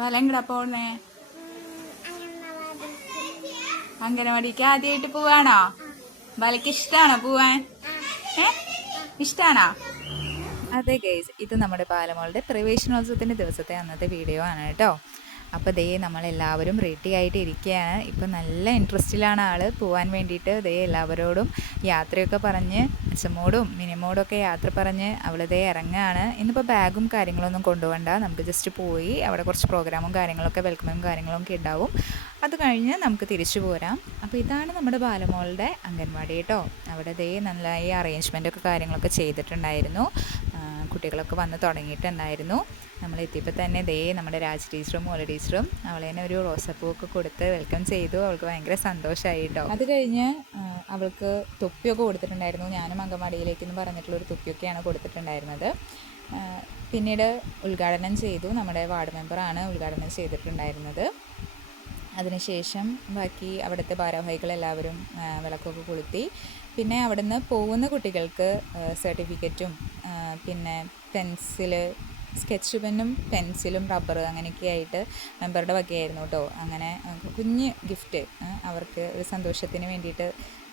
ബലങ്കട പോണേ അംഗനവാടിക്ക് ആദ്യമായിട്ട് പോവാണോ? ബലക്ക് ഇഷ്ടാണോ പോവാൻ? ഇഷ്ടാണോ? അതെ ഗൈസ്, ഇത് നമ്മുടെ ബാലമോളുടെ പ്രവേശനോത്സവത്തിൻ്റെ ദിവസത്തെ അന്നത്തെ വീഡിയോ ആണ് കേട്ടോ. അപ്പോൾ ദേ നമ്മളെല്ലാവരും റെഡി ആയിട്ട് ഇരിക്കുകയാണ്. ഇപ്പോൾ നല്ല ഇൻട്രസ്റ്റിലാണ് ആൾ പോകാൻ വേണ്ടിയിട്ട്. ദേ എല്ലാവരോടും യാത്രയൊക്കെ പറഞ്ഞ് അച്ഛമ്മോടും മിനിമോടും ഒക്കെ യാത്ര പറഞ്ഞ് അവൾ ദേ ഇറങ്ങുകയാണ്. ഇന്നിപ്പോൾ ബാഗും കാര്യങ്ങളൊന്നും കൊണ്ടുപോകണ്ട, നമുക്ക് ജസ്റ്റ് പോയി അവിടെ കുറച്ച് പ്രോഗ്രാമും കാര്യങ്ങളൊക്കെ വെൽക്കമും കാര്യങ്ങളൊക്കെ ഉണ്ടാവും. അത് കഴിഞ്ഞ് നമുക്ക് തിരിച്ചു പോരാം. അപ്പോൾ ഇതാണ് നമ്മുടെ ബാലമോളുടെ അംഗൻവാടി കേട്ടോ. അവിടെ ദേ നന്നായി അറേഞ്ച്മെൻറ്റൊക്കെ കാര്യങ്ങളൊക്കെ ചെയ്തിട്ടുണ്ടായിരുന്നു. കുട്ടികളൊക്കെ വന്ന് തുടങ്ങിയിട്ടുണ്ടായിരുന്നു. നമ്മളെത്തിയപ്പോൾ തന്നെ ദേ നമ്മുടെ രാജ് ടീച്ചറും മോള ടീച്ചറും അവളെ തന്നെ ഒരു റോസപ്പൂവൊക്കെ കൊടുത്ത് വെൽക്കം ചെയ്തു. അവൾക്ക് ഭയങ്കര സന്തോഷമായി കേട്ടോ. അത് കഴിഞ്ഞ് അവൾക്ക് തൊപ്പിയൊക്കെ കൊടുത്തിട്ടുണ്ടായിരുന്നു. ഞാനും അങ്കമാടിയിലേക്കെന്ന് പറഞ്ഞിട്ടുള്ളൊരു തൊപ്പിയൊക്കെയാണ് കൊടുത്തിട്ടുണ്ടായിരുന്നത്. പിന്നീട് ഉദ്ഘാടനം ചെയ്തു. നമ്മുടെ വാർഡ് മെമ്പറാണ് ഉദ്ഘാടനം ചെയ്തിട്ടുണ്ടായിരുന്നത്. അതിനുശേഷം ബാക്കി അവിടുത്തെ ഭാരവാഹികളെല്ലാവരും വിളക്കൊക്കെ കൊളുത്തി. പിന്നെ അവിടുന്ന് പോകുന്ന കുട്ടികൾക്ക് സർട്ടിഫിക്കറ്റും പിന്നെ പെൻസില്, സ്കെച്ച് പെന്നും പെൻസിലും റബ്ബർ അങ്ങനെയൊക്കെ ആയിട്ട് മെമ്പറുടെ വകയായിരുന്നു കേട്ടോ. അങ്ങനെ കുഞ്ഞ് ഗിഫ്റ്റ് അവർക്ക് ഒരു സന്തോഷത്തിന് വേണ്ടിയിട്ട്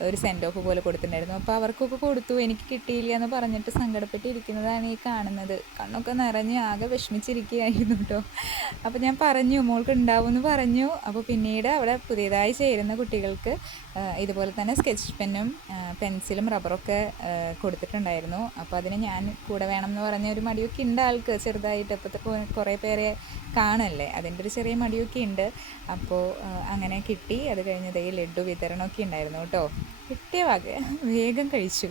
ഒരു സെൻഡ് ഓഫ് പോലെ കൊടുത്തിട്ടുണ്ടായിരുന്നു. അപ്പോൾ അവർക്കൊക്കെ കൊടുത്തു. എനിക്ക് കിട്ടിയില്ല എന്ന് പറഞ്ഞിട്ട് സങ്കടപ്പെട്ടിരിക്കുന്നതാണ് ഈ കാണുന്നത്. കണ്ണൊക്കെ നിറഞ്ഞ് ആകെ വിഷമിച്ചിരിക്കുകയായിരുന്നു കേട്ടോ. അപ്പോൾ ഞാൻ പറഞ്ഞു മോൾക്ക് ഉണ്ടാവുമെന്ന് പറഞ്ഞു. അപ്പോൾ പിന്നീട് അവിടെ പുതിയതായി ചേരുന്ന കുട്ടികൾക്ക് ഇതുപോലെ തന്നെ സ്കെച്ച് പെന്നും പെൻസിലും റബ്ബറൊക്കെ കൊടുത്തിട്ടുണ്ടായിരുന്നു. അപ്പോൾ അതിന് ഞാൻ കൂടെ വേണം എന്ന് പറഞ്ഞ ഒരു മടിയൊക്കെ ഉണ്ട് ആൾക്ക് ചെറുതായിട്ട്. ഇപ്പോഴത്തെ കുറേ പേരെ കാണല്ലേ, അതിൻ്റെ ഒരു ചെറിയ മടിയൊക്കെ ഉണ്ട്. അപ്പോൾ അങ്ങനെ കിട്ടി. അത് കഴിഞ്ഞതേ ലഡ്ഡു വിതരണമൊക്കെ ഉണ്ടായിരുന്നു കേട്ടോ. കിട്ടിയ വക വേഗം കഴിച്ചു.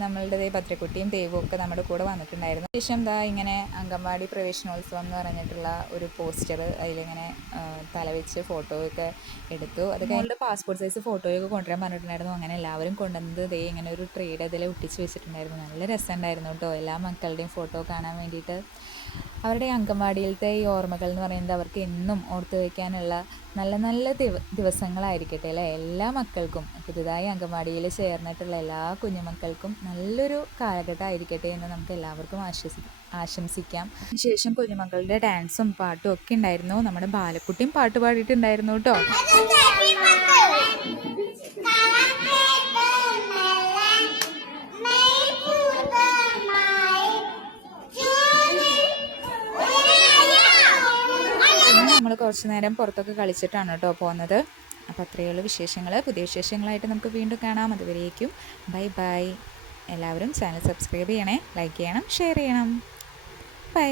നമ്മളുടെ ഭദ്രക്കുട്ടിയും ദേവും ഒക്കെ നമ്മുടെ കൂടെ വന്നിട്ടുണ്ടായിരുന്നു. ശേഷം ഇങ്ങനെ അംഗൻവാടി പ്രവേശനോത്സവം എന്ന് പറഞ്ഞിട്ടുള്ള ഒരു പോസ്റ്റർ അതിലിങ്ങനെ തലവെച്ച് ഫോട്ടോ ഒക്കെ എടുത്തു. അത് കഴിഞ്ഞിട്ട് പാസ്പോർട്ട് സൈസ് ഫോട്ടോയൊക്കെ കൊണ്ടുവരാൻ പറഞ്ഞിട്ടുണ്ടായിരുന്നു. അങ്ങനെ എല്ലാവരും കൊണ്ടുവന്നത് ഇങ്ങനെ ഒരു ട്രേഡ് അതിൽ ഒട്ടിച്ച് വെച്ചിട്ടുണ്ടായിരുന്നു. നല്ല രസമുണ്ടായിരുന്നു കേട്ടോ എല്ലാ മക്കളുടെയും ഫോട്ടോ കാണാൻ വേണ്ടിയിട്ട്. അവരുടെ അംഗൻവാടിയിലത്തെ ഈ ഓർമ്മകൾ എന്ന് പറയുന്നത് അവർക്ക് എന്നും ഓർത്ത് വയ്ക്കാനുള്ള നല്ല നല്ല ദിവസങ്ങളായിരിക്കട്ടെ അല്ലേ. എല്ലാ മക്കൾക്കും പുതുതായി അംഗൻവാടിയിൽ ചേർന്നിട്ടുള്ള എല്ലാ കുഞ്ഞുമക്കൾക്കും നല്ലൊരു കാലഘട്ടമായിരിക്കട്ടെ എന്ന് നമുക്ക് എല്ലാവർക്കും ആശംസിക്കാം. ശേഷം കുഞ്ഞുമക്കളുടെ ഡാൻസും പാട്ടും ഒക്കെ ഉണ്ടായിരുന്നു. നമ്മുടെ ബാലക്കുട്ടിയും പാട്ട് പാടിയിട്ടുണ്ടായിരുന്നു കേട്ടോ. നമ്മൾ കുറച്ച് നേരം പുറത്തൊക്കെ കളിച്ചിട്ടാണ് കേട്ടോ പോകുന്നത്. അപ്പോൾ അത്രയുള്ള വിശേഷങ്ങൾ. പുതിയ വിശേഷങ്ങളായിട്ട് നമുക്ക് വീണ്ടും കാണാം. അതുവരേക്കും ബൈ ബൈ. എല്ലാവരും ചാനൽ സബ്സ്ക്രൈബ് ചെയ്യണേ, ലൈക്ക് ചെയ്യണം, ഷെയർ ചെയ്യണം. ബൈ.